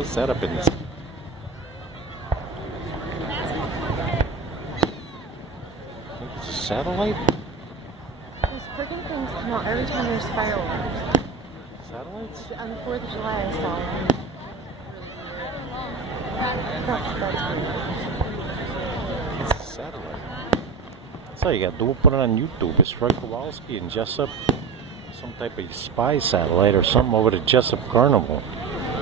What's that up in this? It's a satellite? Those friggin' things come out every time there's fireworks. Satellites? On the 4th of July I saw one. That's It's a satellite. That's all you gotta do. We'll put it on YouTube. It's Fred Kowalski and Jessup. Some type of spy satellite or something over the Jessup Carnival.